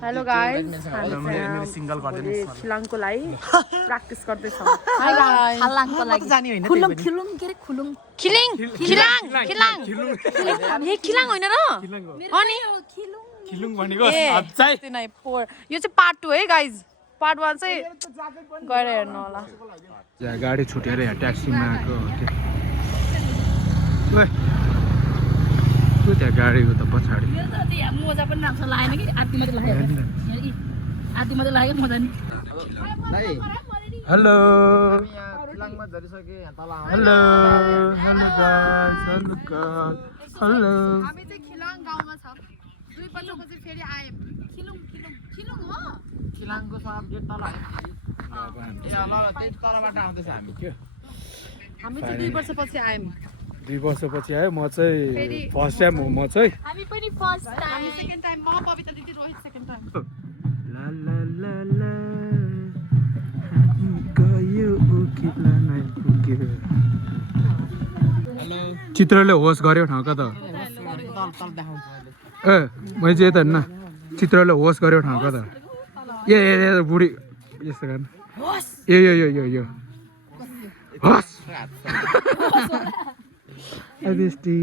Hello guys, खिलाङको लागि practice गर्दैछौँ। Hi guys. खिलाङको लागि खुलुङ खिलुङ के रे खुलुङ खिलिङ खिलाङ खिलाङ ए खिलाङ होइन र अनि खिलुङ भनेको अझै नै 4 यो चाहिँ पार्ट 2 है गाइज पार्ट 1 चाहिँ गएर हेर्नु होला। यहाँ गाडी छुटेर यहाँ ट्याक्सीमा आएको त्यो त्यहाँ गाडीको त पछाडि मोजा पनि राम्रो लागेन कि आदि मात्रै लाग्यो आदि मात्रै लाग्यो मोजा नि hello hello hello guys hello guys hello हामी चाहिँ खिलाङ गाउँमा छ 2 बजेपछि फेरि आयौँ। खिलुङ खिलुङ खिलुङ हो खिलाङको सब गेट तल ए अब त्यही तलबाट आउँदैछ हामी के हामी चाहिँ 2 वर्षपछि आयौँ। 2 वर्षपछि आयो म चाहिँ फर्स्ट टाइम हो म चाहिँ हामी पनि फर्स्ट हामी सेकेन्ड टाइम म बबिता दिदी रोहित सेकेन्ड टाइम। ला ला ला ला गयो उकिला नै पुग्यो। चित्रले होस गर्यो ठाउँ त ए मैले चाहिँ यता हेर्न चित्रले होस गर्यो ठाउँ त ए बुढी यस्तो गर्नु ए यो यो यो यो होस बेस्टी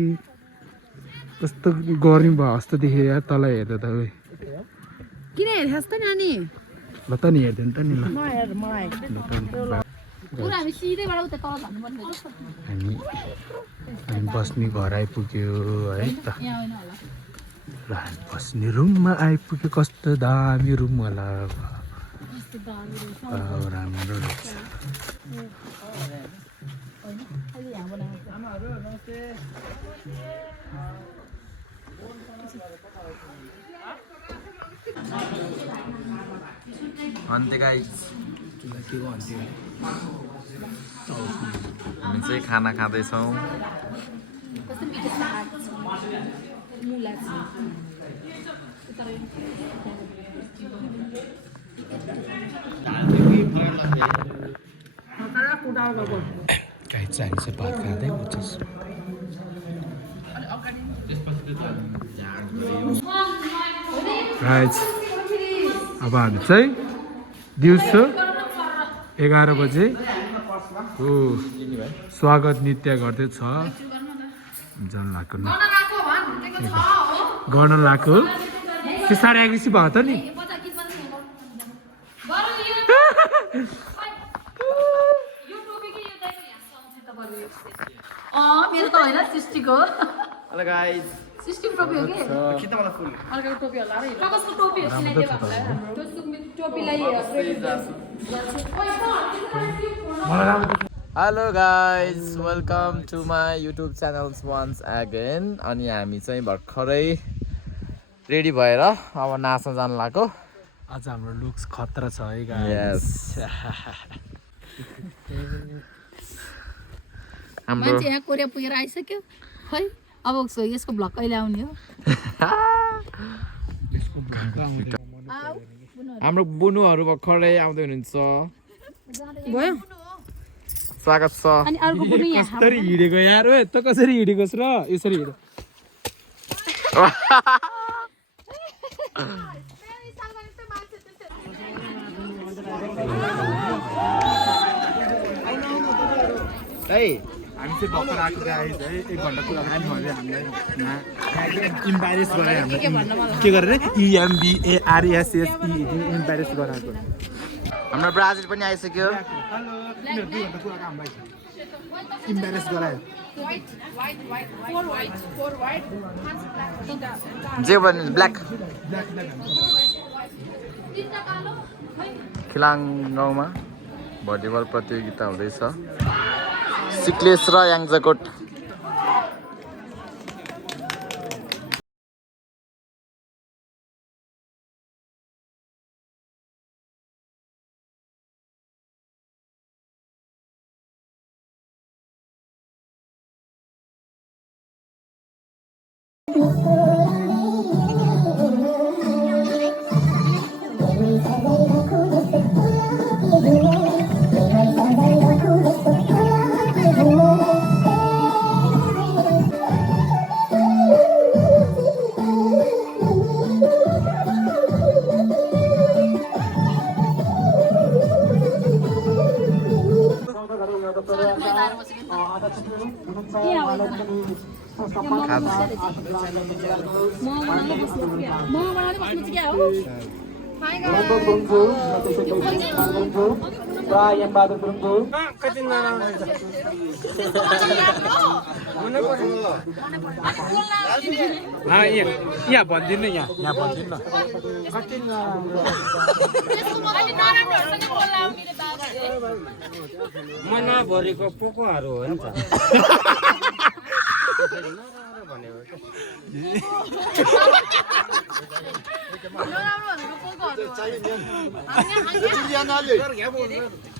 कस्तो गर्मी भयो जस्तो देख्यो यार तल हेर्दा त किन हेर्छस् त नानी ल त नि हेर्दैन त नि ल नहेर मलाई पुरा हामी सिधैबाट उता तल झर्नु पर्ने रहेछ हामी बस्ने घर आइपुग्यो है त यहाँ होइन होला ल हामी बस्ने रुममा आइपुग्यो कस्तो दामी रुम होला यस्तो दामी रहेछ राम्रो रहेछ अहिले यहाँ बनाएको अन्त्य गाइस हामी चाहिँ खाना खाँदैछौँ। कस्तो मिठो छ मुला गाई चाहिँ हामी चाहिँ भात खाँदै हुन्छस् गाइज अब हामी चाहिँ दिउँसो 11 बजे हो स्वागत नृत्य गर्दैछ जन लाको गर्न लाएको त्यो साह्रै एग्रेसिभ भयो त नि मेरो त होइन सृष्टिको हेलो गाइस सृष्टिको टोपी हो कि खिच्दा मलाई फुल अर्को टोपी होला र प्रकाशको टोपी हो सिलाइदियो हामीलाई त्यो टोपीलाई hello guys welcome to my YouTube channels once again. अनि हामी चाहिँ भर्खरै रेडी भएर अब नाच्न जानु लाग्यो। आज हाम्रो लुक्स खतरा छ है गाइस यस हाम्रो मान्छे यहाँ कोरिया पुगेर आइसक्यो खै अब यसको भ्लग कहिले आउने हो हाम्रो बुनुहरू भर्खरै आउँदै हुनुहुन्छ भयो स्वागत छ। अनि अर्को पनि यहाँ कसरी हिँडेको यार ओए त कसरी हिँडेकोस् र यसरी हिँड है हामी चाहिँ भर्खर आएको गाइस है 1 घन्टा कुराकानी भयो हामीलाई इम्बारेस गरायो हामीलाई के गरेर EMBARESS इम्बारेस गराएको हाम्रो ब्राजिल पनि आइसक्यो। इम्बारेस गरायो जे भने ब्ल्याक खिलाङ गाउँमा भलिबल प्रतियोगिता हुँदैछ सिक्लेस र याङ्जाकोट। आएर बसेको नि त के हो म बनाउने बस्नु के हो Hi यहाँ भन्दिनु यहाँ भन्दिनु मना भरेको पोकोहरू हो नि त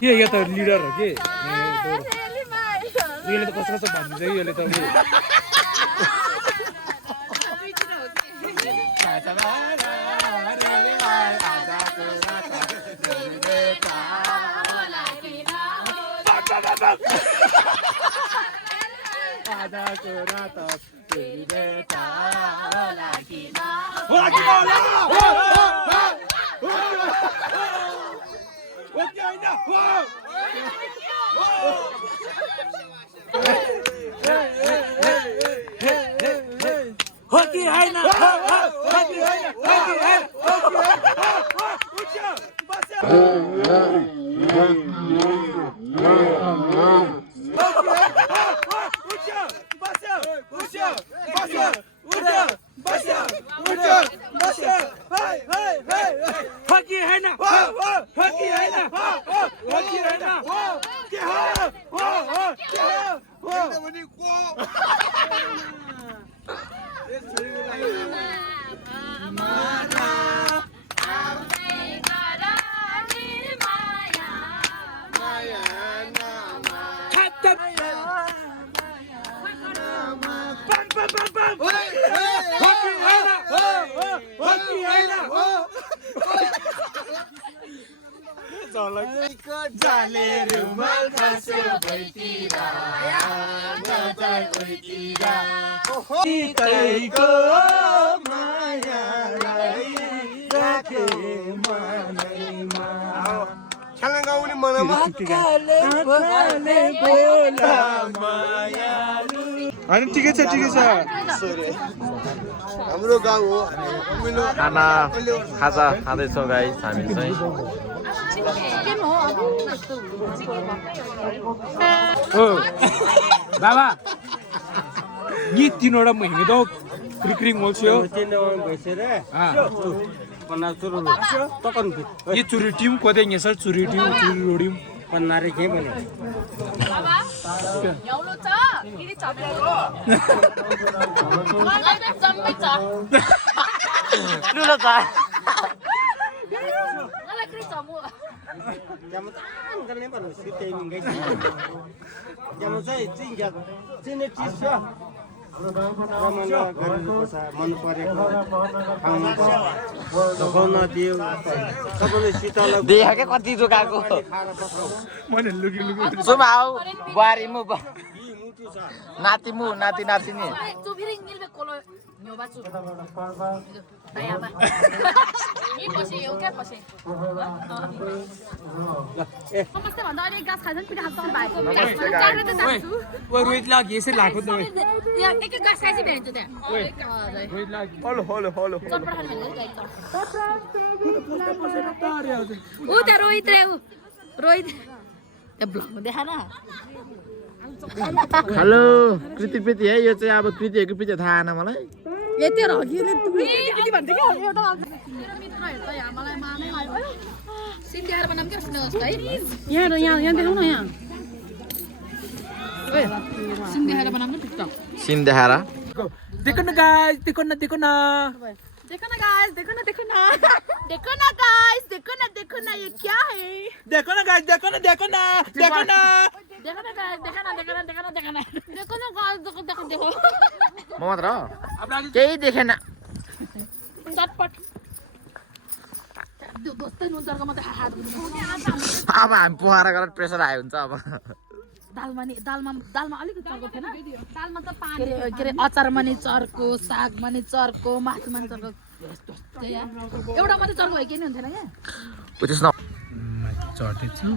यो त लिडर हो कि यसले त कसो कसो भनिन्छ यसले त अनि ठिकै छ हाम्रो गाउँ हो खाना खाजा खाँदैछौँ गाइस हामी चाहिँ बाबा यी तीनवटा महीने दो क्रिक्रिङ मोल्छ्यो ये चुरी टीम को देंगे सर चुरी टीम चुरी रोडीम पन्नारे के बने एउलो छ किरी चपेको मलाई त जम्मै छ लुलो छ मलाई किरी चमु जाम गर्ने भन्नु सितै मिंगै जाम चाहिँ चिङ्गा चिने चिज छ रमाइलो गरेर बसा मन परेको खाउनु दबाउन दियो सबैले शीतल देखा के कति जोगाको मैले लुकी सुम आऊ बुहारी मु नाति मु नाति नातिनी चुबिरिङ निलबे कोलो न्योबाचु दयाबा नि पछि एउटा पछि समस्या भन्दा अनि गाछ खान्छन् पिटा खान्छन् भाइको चाँडै त जान्छु ओ रोहित लागि यसै लाग्यो त यहाँ एक एक गाछ खाइसि भेट्छ त्यहाँ रोहित लागि हेलो हेलो हेलो चटपट खाने भनेको उ त रोहित रे उ रोहित त्यो ब्लगमा देखा न हेलो कृति प्रीति है यो चाहिँ अब कृतिको पछि थाहा आएन मलाई यति रगिले कृति भन्थे के एउटा मेरो मित्रहरु त यहाँ मलाई मानै आयो सिन्ध्यार बनाम के सुन्नुहोस् है यहाँ देखाउन यहाँ ओए सिन्ध्यार बनाम न टिकटक सिन्देहारा देखो न गाइस देखो न देखो ना गाइस देखो ना गाइस देखो ना ये क्या है देखो न गाइस देखो न देखो ना गाइस देखो म मात्र केही देखेन चटपट दोस्तै नुनचर्कोमा त हात अब हामी पोखरा गरेर प्रेसर आयो हुन्छ अब दालमा अलिकति चर्को थिएन दालमा त पानी के अरे अचारमा नि चर्को सागमा नि चर्को मासुमा नि चर्को एउटा मात्रै चर्को भयो के नि हुन्थेन क्या चढ्दै छु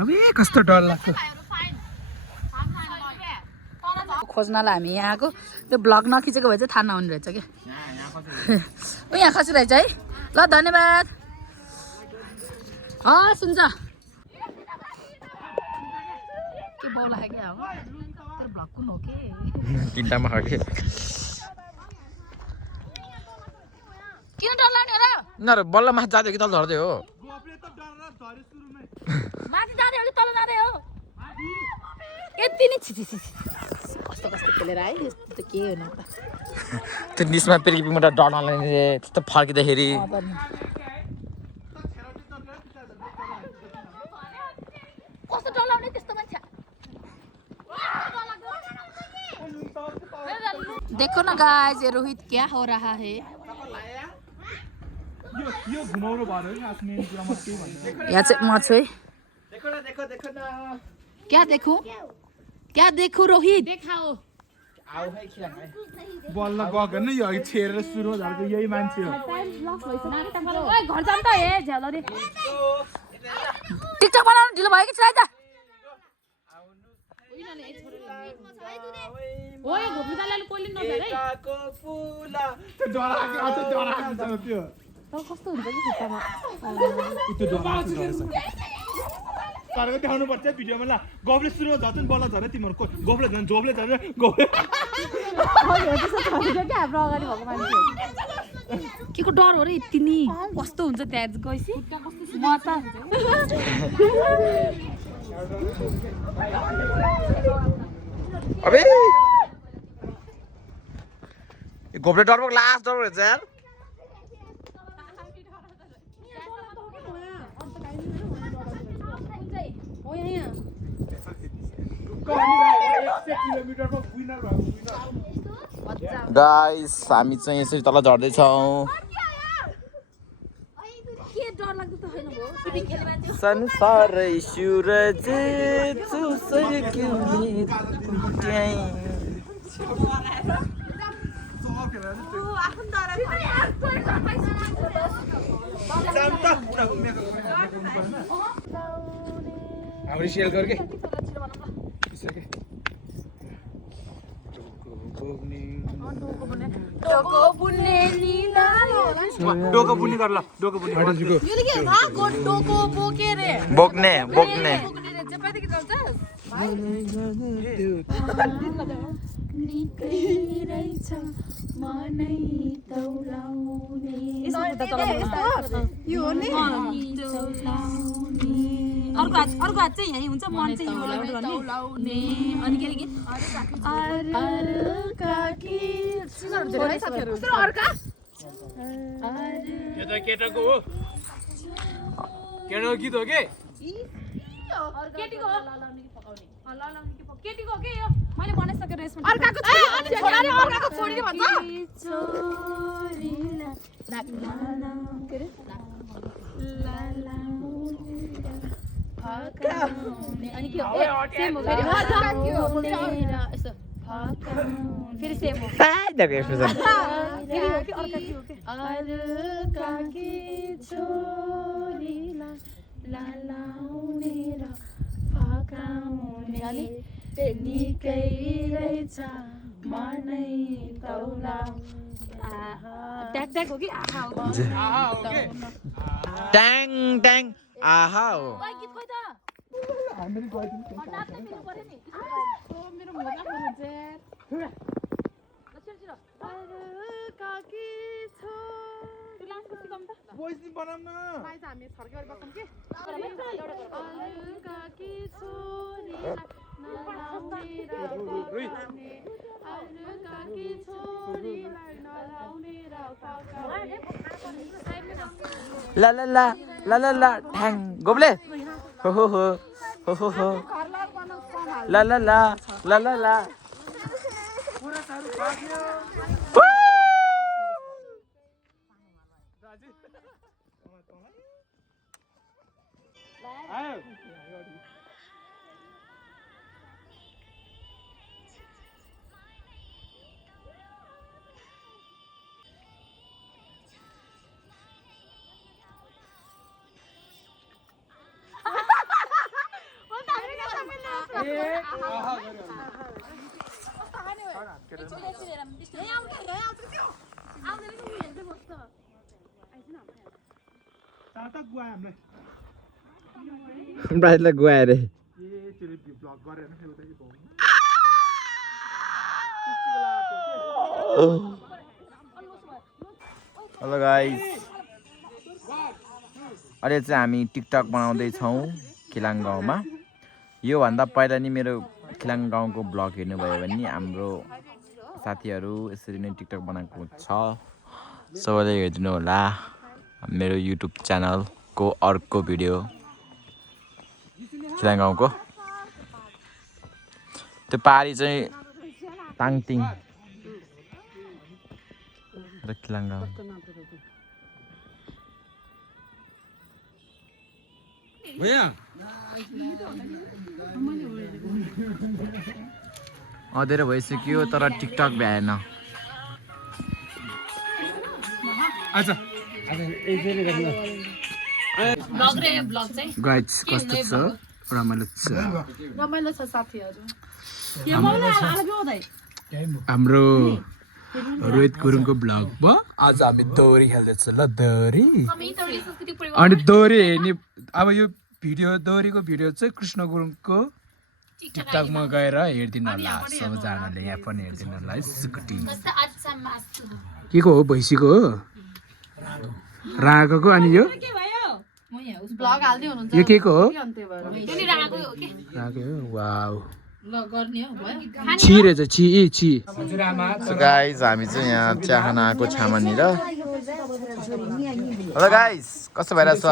अबे कस्तो डर लाग्छ खोज्नलाई हामी यहाँ आएको त्यो ब्लग नखिचेको भए चाहिँ थाहा नहुने रहेछ कि यहाँ खसिरहेछ है ल धन्यवाद हस् हुन्छ के बाउला खायो क्या हो तेरो ब्लग कुन हो के तिनटामा खा के किन डर लाग्ने होला यिनीहरू बल्ल माथि जाँदै कि तल झर्दै हो माथि जाँदै हो कि तल जाँदै हो यति नै छि कस्तो कस्तो खेलेर है यस्तो त के होइन त त्यो निस्मा पेरिकीबाट डर नलाग्ने त्यस्तो फर्किँदाखेरि कस्तो डर लाग्ने त्यस्तो मान्छे देखो ना गाइस ये रोहित क्या हो रहा है यो घुमाउनु भयो नि आफ्नो कुरामा के भन्नु यहाँ चाहिँ म चाहिँ देखो न देखो देखो न क्या देखूं रोहित देखाओ बल्ल गएको नि यो छेरेर सुरुमा झर्को यही मान्छे हो घर जाम त हे झ्यालो रे टिकटक बनाउनु ढिलो भयो कि छैन त ओए घोप्नुदाले कोइले नभएर है काको फुला त्यो डराएको अझ डराएको छ त्यो कस्तो हुन्छ कि खुट्टामा त्यो डराएको छ तारको देखाउनु पर्छ भिडियोमा ल गफले सुरुमा झर्छ नि बल्ल झरे तिमीहरू गफले झन् जोफले झन् गफले हाम्रो अगाडि भएको मान्छे के को डर हो र यति नि कस्तो हुन्छ त्यहाँ गएपछि म त अबे गोब्रे डर लास्ट डर रहेछ यार गाइस हामी चाहिँ यसरी तल झर्दैछौँ संसारै सूरज चुसर हाम्रो सेल गर्के डोको बुन्ने कर ल डोको बुन्ने बोक्ने अर्को हात चाहिँ यही हुन्छ मन चाहिँ यो लगाउने अनि के गीत यो त केटाको हो केटाको गीत हो के केटीको केटीको के यो मैले बनाइसकेँ रेस्पन्स अर्काको छोराले अर्काको छोरीले भन्छ अनि के हो सेम हो फेरि सेम हो देखो एक्सप्रेसन फेरि हो कि अर्का के हो के अर्काकी छोरीलाई लालाउने र फकाउने निकै रहेछ मनै तौला ट्याग ट्याग हो कि आहा हो ट्याङ ट्याङ आहा हो गीत खोइ त नाच्नै मिल्नु पर्यो नि मेरो मोजा खोज्छ अर्काकी छोरी लास्टको सिकाउँ त भोइस नि बनाउँ न भाइ चाहिँ हामी छर्केर बस्छौँ के अर्काकी छोरीलाई नलाउने अर्काकी छोरीलाई नलाउने र फकाउने ला ला ला ला ला ला ठ्याङ गोब्ले हो हो हो हो हो हो ला ला ला ला ला ला ब्राइटलाई गुवाएर हेलो गाइस अहिले चाहिँ हामी टिकटक बनाउँदैछौँ खिलाङ गाउँमा योभन्दा पहिला नि मेरो खिलाङ गाउँको ब्लग हेर्नुभयो भने हाम्रो साथीहरू यसरी नै टिकटक बनाएको छ सबैले हेरिदिनु होला मेरो युट्युब च्यानलको अर्को भिडियो खिलाङ गाउँको त्यो पारी चाहिँ ताङतिङ र खिलाङ गाउँ अँधेरो भइसक्यो तर टिकटक भ्याएन गाइस कस्तो छ रमाइलो छ साथीहरू हाम्रो रोहित गुरुङको ब्लगमा आज हामी दोरी खेल्दैछ ल दोरी अनि दोरी हेर्ने अब यो भिडियो दोरीको भिडियो चाहिँ कृष्ण गुरुङको टिकटकमा गएर हेरिदिनु होला सबैजनाले यहाँ पनि हेरिदिनु होला है सुकुटी के को हो भैँसीको हो रागोको अनि यो ब्लग हाल्दै हुनुहुन्छ यो के को हो रागो रागो वाउ ल गर्ने हो भयो छि रहेछ छि छि सो गाइस हामी चाहिँ यहाँ चिया खान आएको छामानिर हेलो गाइस कस्तो भइरहेछ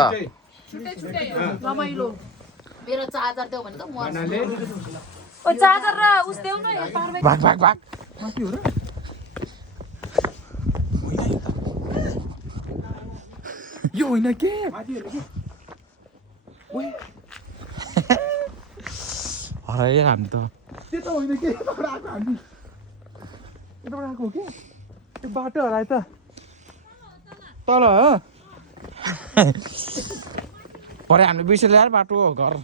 रमाइलो मेरो चार्जर देऊ भने त म ओ चार्जर र उस देऊ न भाग भाग भाग यो होइन के हरायो हामी त त्यो त होइन के यताबाट आएको हामी यताबाट आएको हो कि त्यो बाटो हरायो त तल हो भरे हामीले बिर्सेर ल्याएर बाटो घर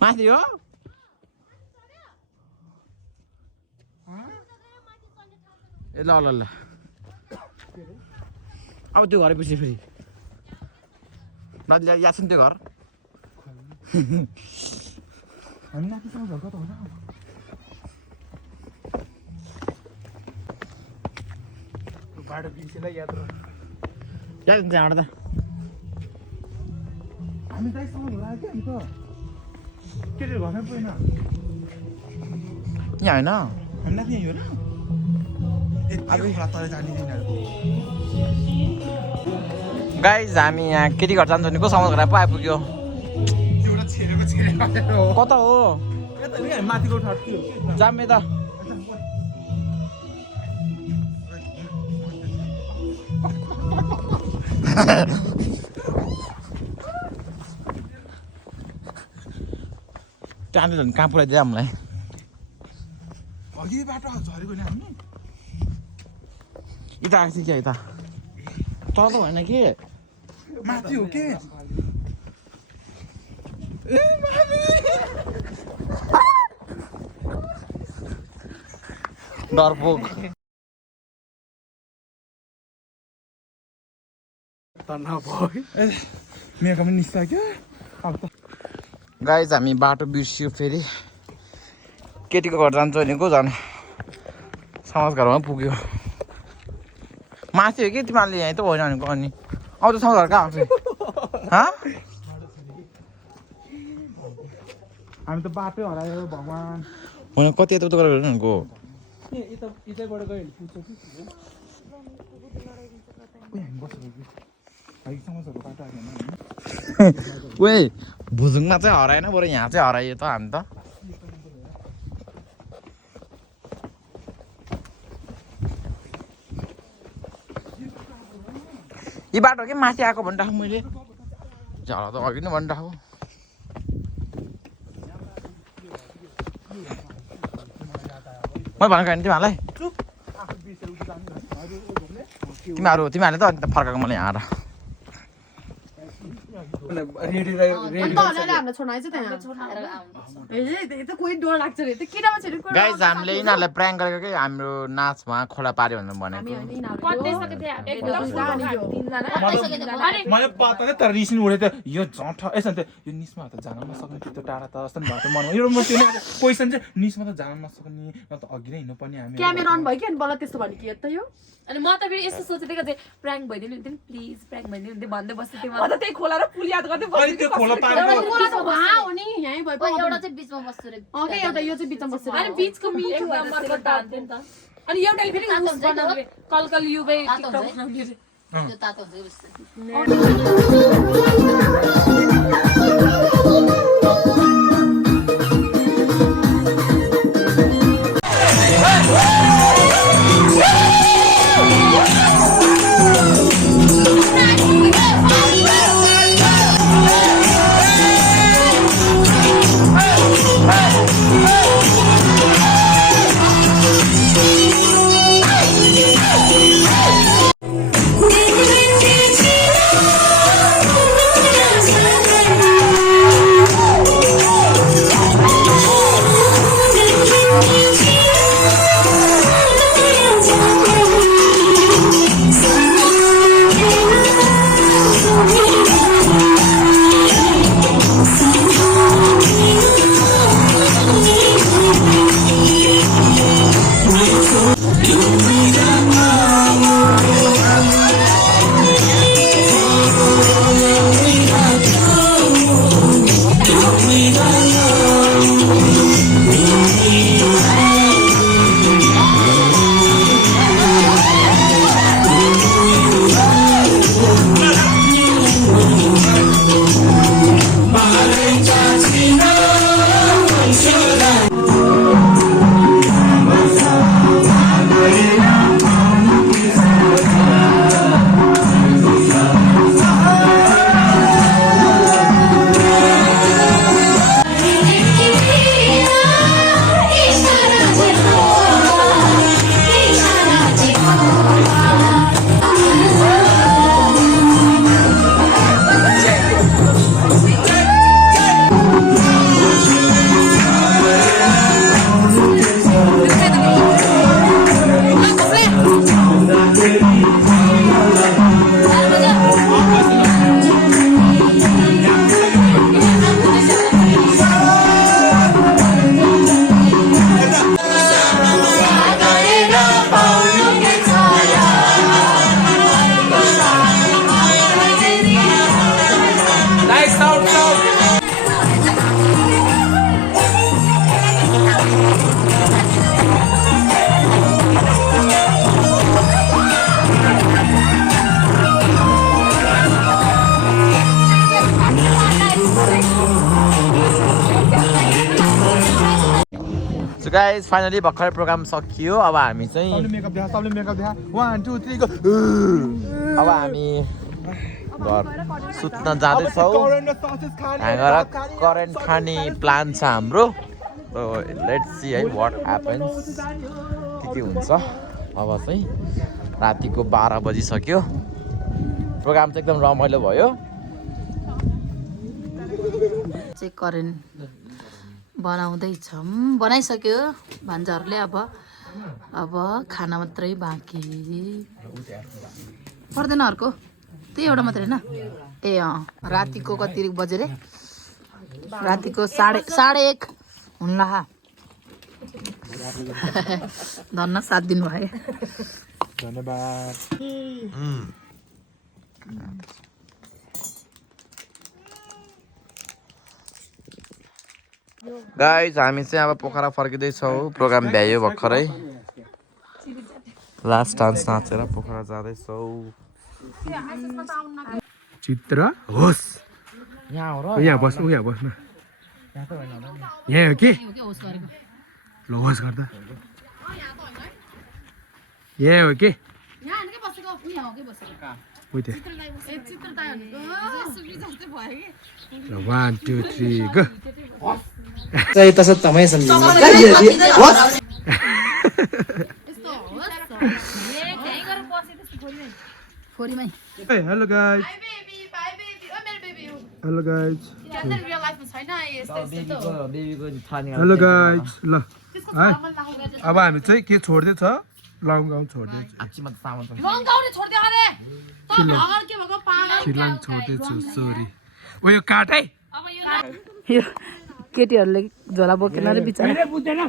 माथि हो ए ल ल ल अब त्यो घर पछि फेरि नदी याद छ नि त्यो घर हामी नातिसँग झर्का त होला बाटो बिर्सेलाई याद र याद हुन्छ यहाँबाट त हामी दाइसँग होला क्या हामी त के घरमै पुगेन यहाँ होइन हामी नाति यहीँ हो र अब तल जाने गाइज हामी यहाँ केटी घर जान्छ भने को समाज घर पो आइपुग्यो कता हो माथिको ठट्की जामे त टाढो झन् कहाँ पुऱ्याइदियो हामीलाई अघि बाटो झरेको नि हामी यता आएको थियो क्या यता तर त होइन कि माथि हो के डरपोक मेरो पनि निस्क्यो अब त गाइज हामी बाटो बिर्सियो फेरि केटीको घर जान्छ भने को जाने समाज घरमा पुग्यो माथि हो कि तिमीहरूले यहाँ त होइन भनेको अनि आउँछ समाज घर कहाँ आउँछ हामी त बाटै हरायो भगवान् होइन कति यता उता गरेर भनेको यतैबाट गयो भने पुग्छ कि हामी बसेको कि समाजहरू बाटो आएन ओए भुजुङमा चाहिँ हराएन बरु यहाँ चाहिँ हरायो त हामी त यी बाटो के माथि आएको भनिराखेँ मैले झला त अघि नै भनिराखेँ मैले भनेको होइन तिमीहरूलाई तिमीहरूले त अन्त फर्काएको मलाई यहाँ रेडी अन्त अलिअलि हाम्रो छोरा आइज त्यहाँ कोही डर लाग्छ रे त्यो किन मान्छेले गाइज हामीले यिनीहरूलाई प्र्याङ्क गरेको कि हाम्रो नाचमा खोला पार्यो भनेर भनेको मलाई पत्ता नै तर रिसिन उडे त यो झठ यसो त यो निस्मा त जान नसक्ने त्यस्तो टाढा त जस्तो भएको मनमा यो म त्यो क्वेसन चाहिँ निस्मा त जान नसक्ने न त अघि नै हिँड्नु पर्ने हामी क्यामेरा अन भयो कि अनि बल्ल त्यस्तो भन्यो कि त यो अनि म त फेरि यस्तो सोचेको थिएँ प्र्याङ्क भइदिनु हुन्थ्यो नि प्लिज प्र्याङ्क भइदिनु हुन्थ्यो भन्दै बस्थेँ थिएँ अन्त त्यही खोला र पुल याद गर्दै अनि त्यो खोला पारेको खोला त वहाँ हो नि यहीँ भयो एउटा चाहिँ बिचमा बस्छु रे अघि एउटा यो चाहिँ बिचमा बसेर अनि बिचको मिठो नम्बरको तान्थ्यो नि त अनि एउटाले फेरि उस बनाउने कलकल युबै टिकटक बनाउने रे त्यो तातो हुन्छ जस्तो सो गाइज फाइनली भर्खर प्रोग्राम सकियो अब हामी चाहिँ सबले मेकअप देखा 1 2 3 गो अब हामी घर सुत्न जाँदैछौँ यहाँ गएर करेन्ट खाने प्लान छ हाम्रो लेट्स सी है वाट ह्यापन्स के हुन्छ अब चाहिँ रातिको 12 बजिसक्यो प्रोग्राम चाहिँ एकदम रमाइलो भयो चाहिँ करेन्ट बनाउँदैछौँ बनाइसक्यो भान्जाहरूले अब खाना मात्रै बाँकी पर्दैन अर्को त्यही एउटा मात्रै होइन ए रातिको कति बजे रे रातिको साढे 1 हुन्ला धन्न 7 दिन भयो धन्यवाद गाइज हामी चाहिँ अब पोखरा फर्किँदैछौँ प्रोग्राम भ्यायो भर्खरै लास्ट डान्स नाचेर पोखरा जाँदैछौँ चित्र होस् यहाँ हो र यहाँ बस्नु यहाँ बस्नु यहाँ हो कि ल होस् गर्दा यहाँ हो कि ल 1 2 3 गो चाहिँ तसं तमै सम्झिनु यस्तो होस् फोरीमै Hey, hello guys. Hi baby, bye baby. Oh मेरो baby हो। Hello guys. तिनीहरू रियल लाइफमा छैन यस्तो यस्तो त हो। Hello guys. ल त्यसको है छामल लाग्यो। अब हामी चाहिँ के छोड्दैछ लङ गाउँ छोड्दैछ लङ्काउने छोड्दियो अरे। त भगल के भएको पागल। खिलाङ छोड्दैछु सरी ओ यो काट है यो केटीहरूले झोला बोकेन अरे बिचरा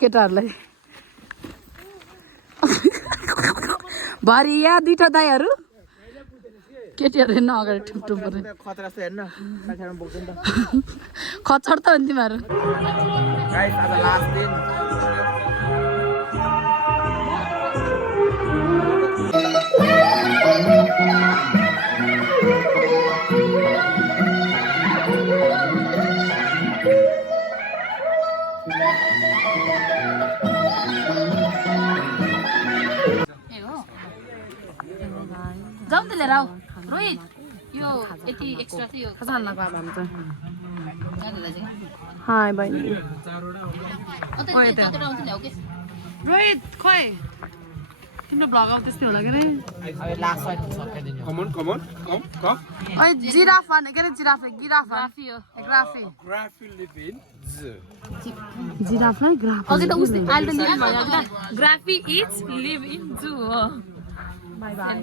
केटाहरूलाई भरि यहाँ दुईटा दाईहरू केटीहरू हेर्न अगाडि ठुप्ठुप पर्ने खच्चड त हो नि तिमीहरू जाउँ त लिएर आऊ रोहित यो यति एक्स्ट्रा चाहिँ यो खानाको अब हामी चाहिँ नानीहरूलाई चाहिँ हाई बहिनी कतिवटा आउँछ ल्याऊ के रोहित खोइ तिम्रो भ्लग अब त्यस्तै होला के अरे कमन कमन कम कम ओइ जिराफ भने के अरे जिराफ गिराफ ग्राफी हो ग्राफी ग्राफी लिभ इन जिराफलाई ग्राफ अघि त उसले अहिले त लिभ भयो अघि त giraffe is live in zoo हो बाई बाई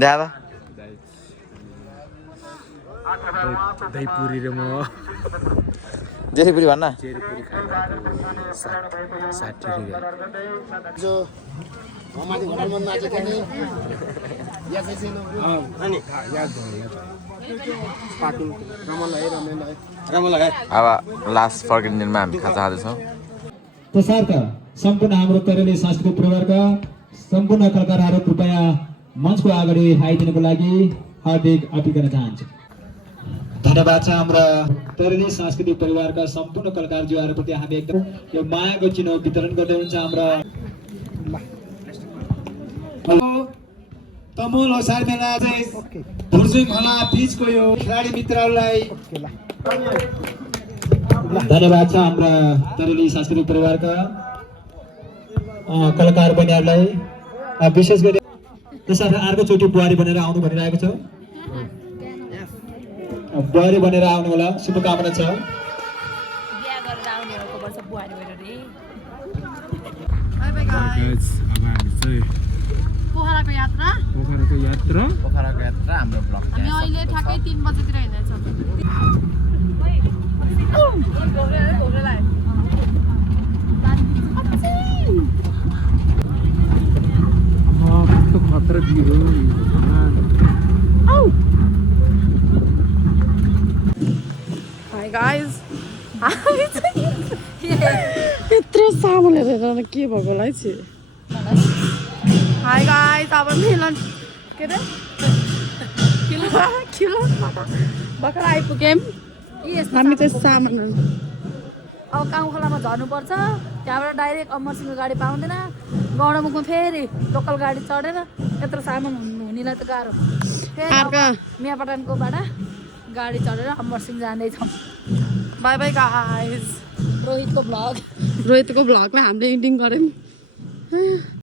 दादा दही पुरी र म जेरीपुरी भन्न जेरी पुरी खाइरहेको 60 रुपियाँ जो हमारे घर में नाचे थे नहीं या कैसे लोग अनि याद भयो पार्किंग रमन लगाए अब लास्ट फर्किने दिनमा हामी खाजा खाँदैछौँ प्रसारका सम्पूर्ण हाम्रो करेली सांस्कृतिक परिवारका सम्पूर्ण कलाकारहरू कृपया मञ्चको अगाडि आइदिनुको लागि हार्दिक अपील गर्न चाहन्छु धन्यवाद छ हाम्रा करेली सांस्कृतिक परिवारका सम्पूर्ण कलाकारज्यूहरूप्रति हामी एकदम यो मायाको चिनो वितरण गर्दै हुन्छ हाम्रा तमोल होसार मेला चाहिँ भुर्जुङ होला बीचको यो खेलाडी मित्रहरूलाई धन्यवाद छ हाम्रा करेली सांस्कृतिक परिवारका कलाकार बहिनीहरूलाई विशेष गरी त्यसरी अर्कोचोटि बुहारी बनेर आउनु भनिरहेको छ बुहारी बनेर आउनु होला शुभकामना छ बिहा गरेर आउनेहरूको वर्ष बुहारी भएर रे बाई बाई गाइस अब हामी चाहिँ पोखराको यात्रा पोखराको यात्रा हाम्रो ब्लग हामी अहिले ठ्याक्कै 3 बजेतिर हिँड्दैछौँ कस्तो खतरा भ्यू हो हाई गाइज यत्रो सामान हेरेर के भएको होला है छि हाई गाइज अब मिलन के अरे किलो भर्खर आइपुग्यौँ हामी चाहिँ सामानहरू अब गाउँ खोलामा झर्नुपर्छ त्यहाँबाट डाइरेक्ट अमरसिंहको गाडी पाउँदैन गौडामुखमा फेरि लोकल गाडी चढेर यत्रो सामान हुनेलाई त गाह्रो फेरि अर्का मियापटानकोबाट गाडी चढेर अमरसिंह जाँदैछौँ बाई बाई गाइज रोहितको भ्लग रोहितको भ्लगमा हामीले एडिङ गऱ्यौँ